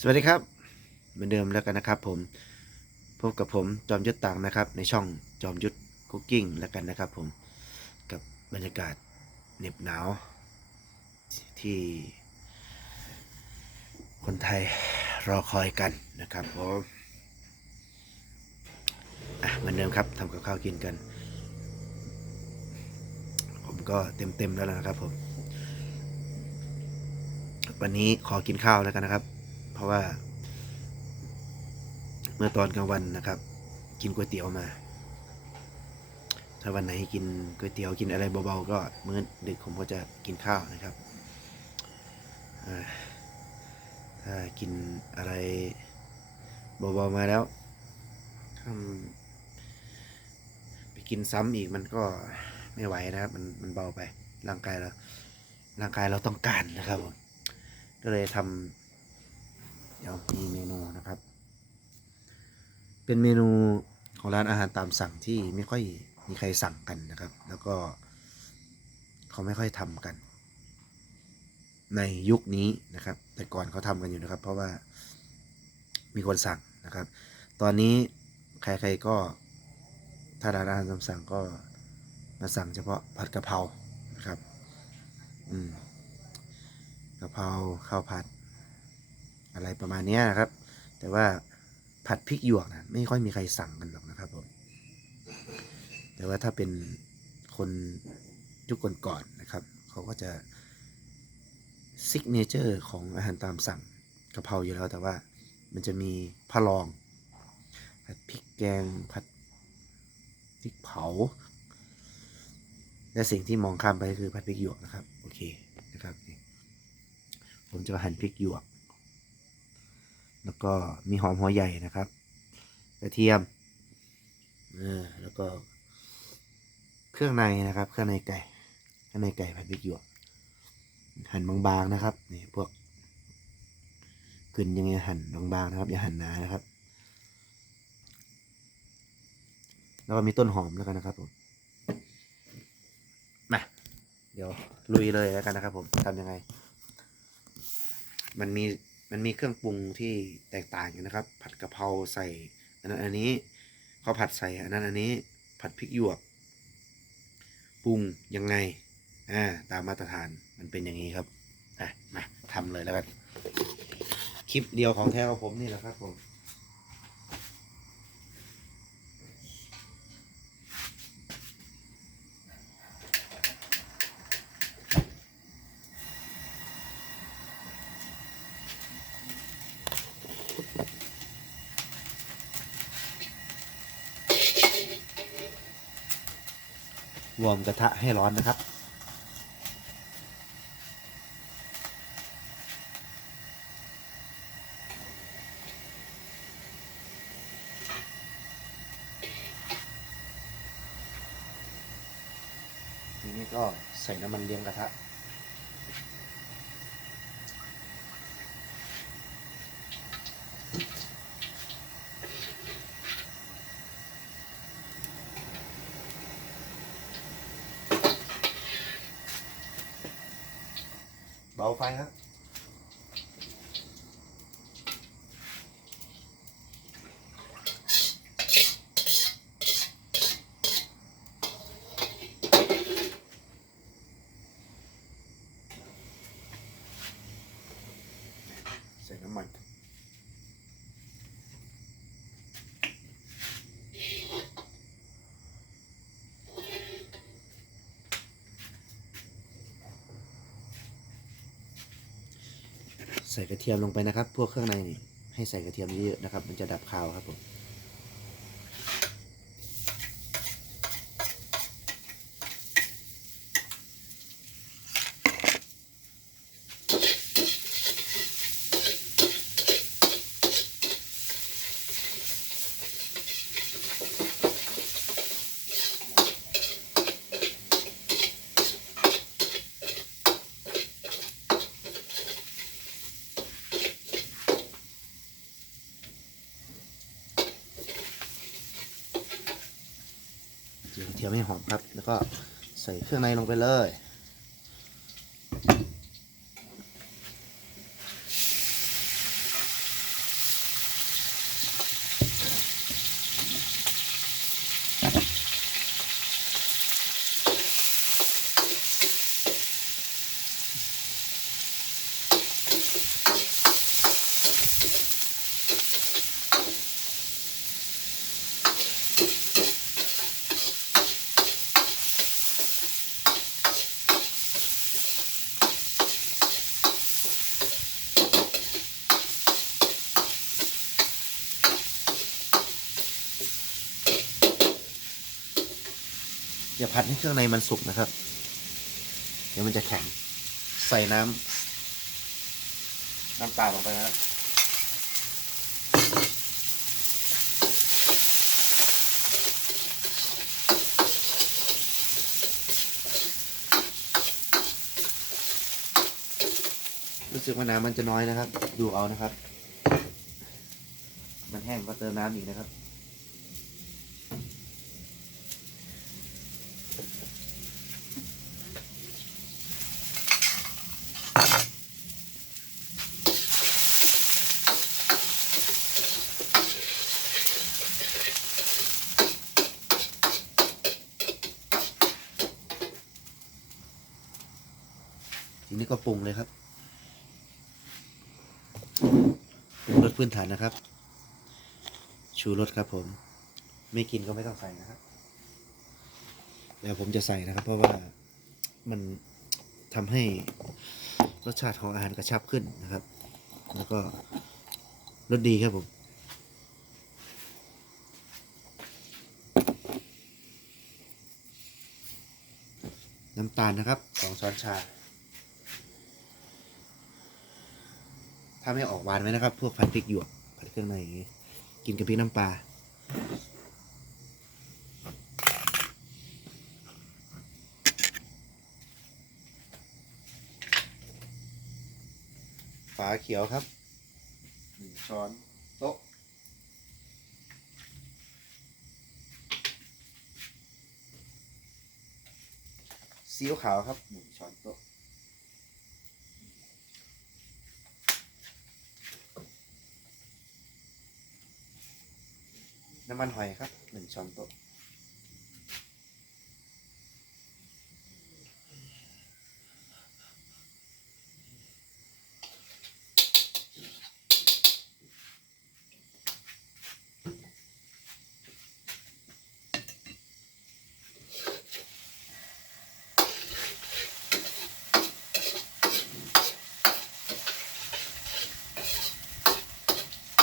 สวัสดีครับ เหมือนเดิมแล้วกันนะครับผมพบกับผมจอมยุทธต่างนะครับ ในช่องจอมยุทธคุกกิ้งแล้วกันนะครับผมกับบรรยากาศเหน็บหนาวที่ คนไทยรอคอยกันนะครับผมอะเหมือนเดิมครับทำกับข้าวกินกัน ผมก็เต็มเต็มๆแล้วนะครับผม วันนี้ขอกินข้าวแล้วกันนะครับ เพราะว่า เมื่อตอนกลางวันนะครับ กินก๋วยเตี๋ยวมา ถ้าวันไหนกินก๋วยเตี๋ยวกินอะไรเบาๆก็มื้อดึกผมก็จะกินข้าวนะครับถ้ากินอะไรเบาๆมาแล้วถ้าไปกินซ้ำอีกมันก็ไม่ไหวนะครับ มันมันเบาไปร่างกายเราร่างกายเราต้องการนะครับผมก็เลยทำ เดี๋ยวมีเมนูนะครับ เป็นเมนูของร้านอาหารตามสั่งที่ไม่ค่อยมีใครสั่งกันนะครับ แล้วก็เขาไม่ค่อยทำกัน ในยุคนี้นะครับ แต่ก่อนเขาทำกันอยู่นะครับ เพราะว่ามีคนสั่งนะครับ ตอนนี้ใครๆก็ถ้าร้านอาหารตามสั่งก็มาสั่งเฉพาะผัดกะเพรานะครับ อืมกะเพราข้าวผัด อะไรประมาณนี้นะครับ แต่ว่าผัดพริกหยวกนะไม่ค่อยมีใครสั่งกันหรอกนะครับผมแต่ว่าถ้าเป็นคนยุคก่อนๆนะครับ เขาก็จะซิกเนเจอร์ของอาหารตามสั่งกะเพราอยู่แล้วแต่ว่ามันจะมีพะลอง ผัดพริกแกงผัดพริกเผา และสิ่งที่มองข้ามไปคือผัดพริกหยวกนะครับ โอเคนะครับ ผมจะหั่นพริกหยวก แล้วก็มีหอมหัวใหญ่นะครับ กระเทียมแล้วก็ เครื่องในนะครับ เครื่องในไก่ เครื่องในไก่ผัดพริกหยวกหั่นบางๆนะครับนี่พวกกึนยังไงหั่นบางๆนะครับ อย่าหั่นหนานะครับ แล้วก็มีต้นหอมแล้วกันนะครับผมมาเดี๋ยวลุยเลยแล้วกันนะครับ ผมทำยังไง มันมี มันมีเครื่องปรุงที่แตกต่างกันนะครับ ผัดกะเพราใส่อันนั้นอันนี้ข้าผัดใส่อันนั้นอันนี้ผัดพริกหยวกปรุงยังไงอ่าตามมาตรฐานมันเป็นอย่างนี้ครับอะมาทำเลยแล้วกันคลิปเดียวของแท้ของผมนี่แหละครับผม วอร์มกระทะให้ร้อนนะครับทีนี้ก็ใส่น้ำมันเลี้ยงกระทะ เบาไฟครับ ใส่น้ำมัน ใส่กระเทียมลงไปนะครับ พวกเครื่องในนี่ให้ใส่กระเทียมเยอะๆนะครับ มันจะดับคาวครับผม เจียวกระเทียมให้หอมครับ แล้วก็ใส่เครื่องในลงไปเลย ผัดให้เครื่องในมันสุกนะครับ เดี๋ยวมันจะแข็ง ใส่น้ำน้ำตาลลงไปนะครับรู้สึกว่าน้ำมันจะน้อยนะครับ ดูเอานะครับ มันแห้งก็เติมน้ำอีกนะครับ ปรุงเลยครับปรุงรสพื้นฐานนะครับ ชูรสครับผม ไม่กินก็ไม่ต้องใส่นะครับแต่ผมจะใส่นะครับ เพราะว่ามันทำให้รสชาติของอาหารกระชับขึ้นนะครับ แล้วก็รสดีครับผมน้ำตาลนะครับสองช้อนชา ถ้าไม่ออกหวานไว้นะครับ พวกผัดพริกหยวกผัดเครื่องในอย่างงี้กินกับพริกน้ำปลาฝาเขียวครับหนึ่งช้อนโต๊ะซีอิ๊วขาวครับหนึ่งช้อนโต๊ะ น้ำมันหอยครับหนึ่งช้อนโต๊ะ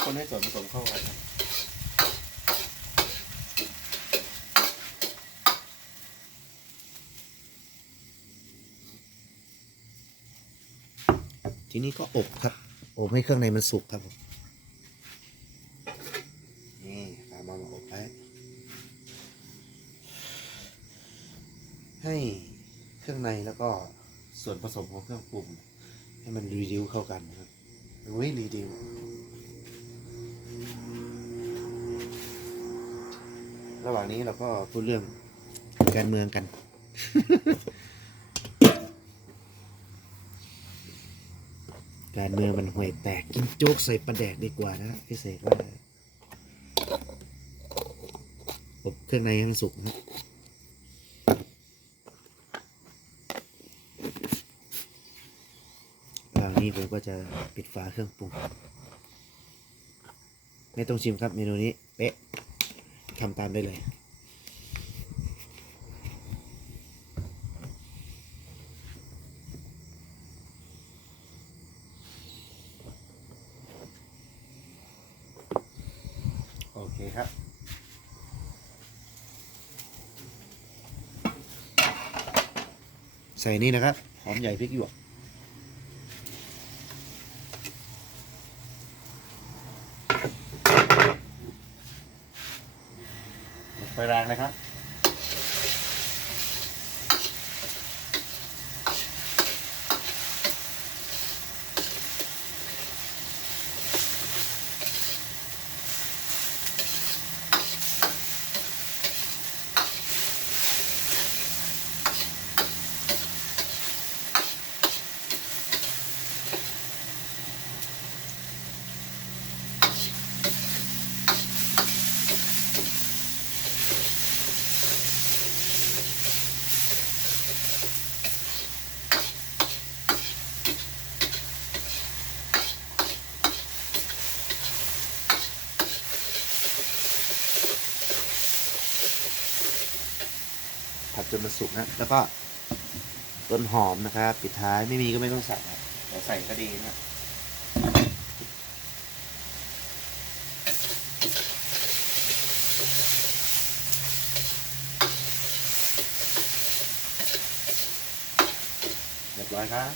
คนให้ส่วนผสมเข้ากันครับ ทีนี้ก็อบครับ อบให้เครื่องในมันสุกครับผมนี่ฝามามาอบไว้ให้เครื่องในแล้วก็ส่วนผสมของเครื่องปรุงให้มันรีดิวเข้ากันนะครับโอ้ยรีดิวระหว่างนี้เราก็พูดเรื่องการเมืองกัน การเมืองมันห่วยแตกกินโจ๊กใส่ปลาแดกดีกว่านะพี่เสกว่าอบเครื่องในให้มันสุกนะคราวนี้ผมก็จะปิดฝาเครื่องปรุง ไม่ต้องชิมครับเมนูนี้ เป๊ะทำตามได้เลย โอเคครับ ใส่นี่นะครับหอมใหญ่พริกหยวกไฟแรงเลยครับ ผัดจนมันสุกนะแล้วก็ต้นหอมนะครับ ปิดท้ายไม่มีก็ไม่ต้องใส่นะแต่ใส่ก็ดีนะเรียบร้อยครับ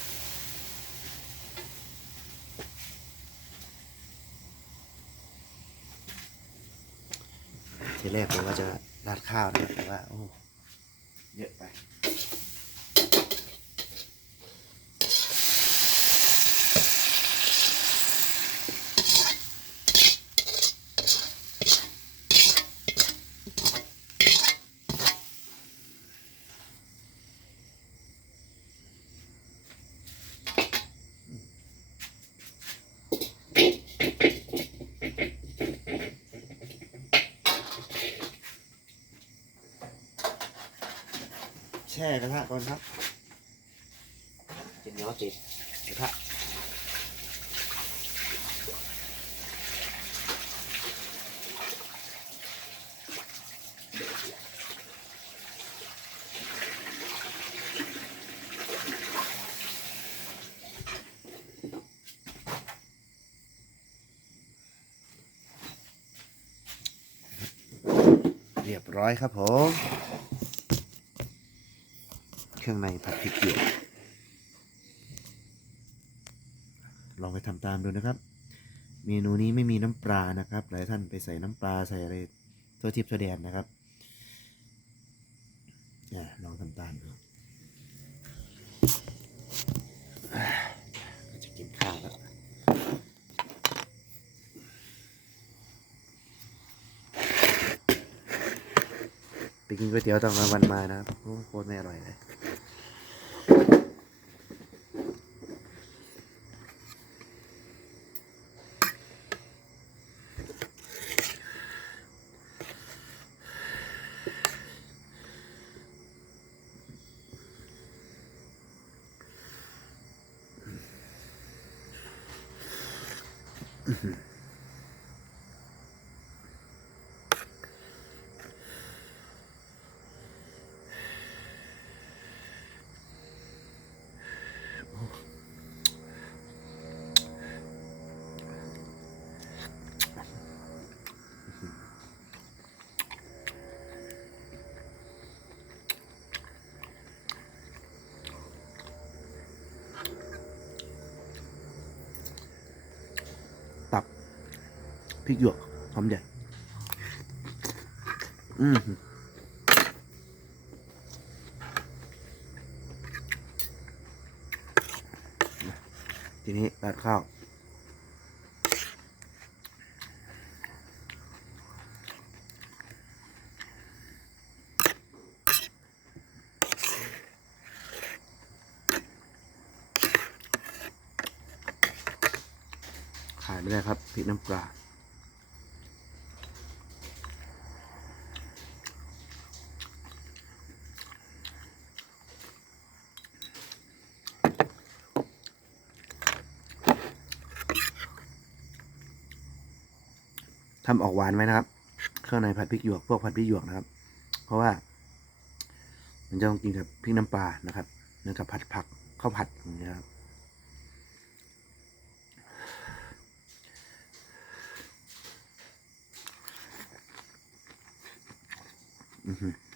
ทีแรกผมว่าจะราดข้าวนะแต่ว่าโอ้ เยอะไป ช่กระทะก่อนครับจะเหนียวติดกระทะเรียบร้อยครับผม เครื่องในผัดพริกหยวกลองไปทำตามดูนะครับ เมนูนี้ไม่มีน้ำปลานะครับ หลายท่านไปใส่น้ำปลาใส่อะไรทั่วทิพย์ทั่วแดนนะครับอะลองทำตามดูจะกินข้าวแล้วไปกินก๋วยเตี๋ยวตอนกลางวันมานะครับโคตรไม่อร่อยเลย ตั พริกหยวกหอมใหญ่อืมทีนี้ราดข้าวขายไม่ได้ครับพริกน้ำปลา ออกหวานไว้นะครับเครื่องในผัดพริกหยวกพวกผัดพริกหยวกนะครับ เพราะว่า มันจะต้องกินกับพริกน้ำปลานะครับเนื้อกับผัดผักข้าวผัดอย่างเงี้ยครับอือหือ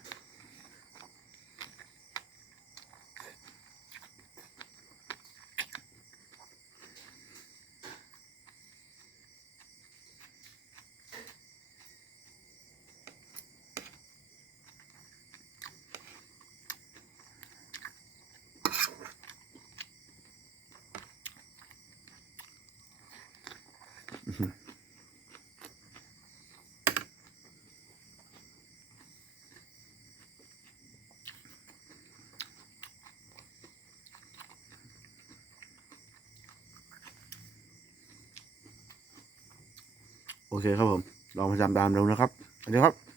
โอเคครับผมลองไปทำตามดูนะครับสวัสดีครับ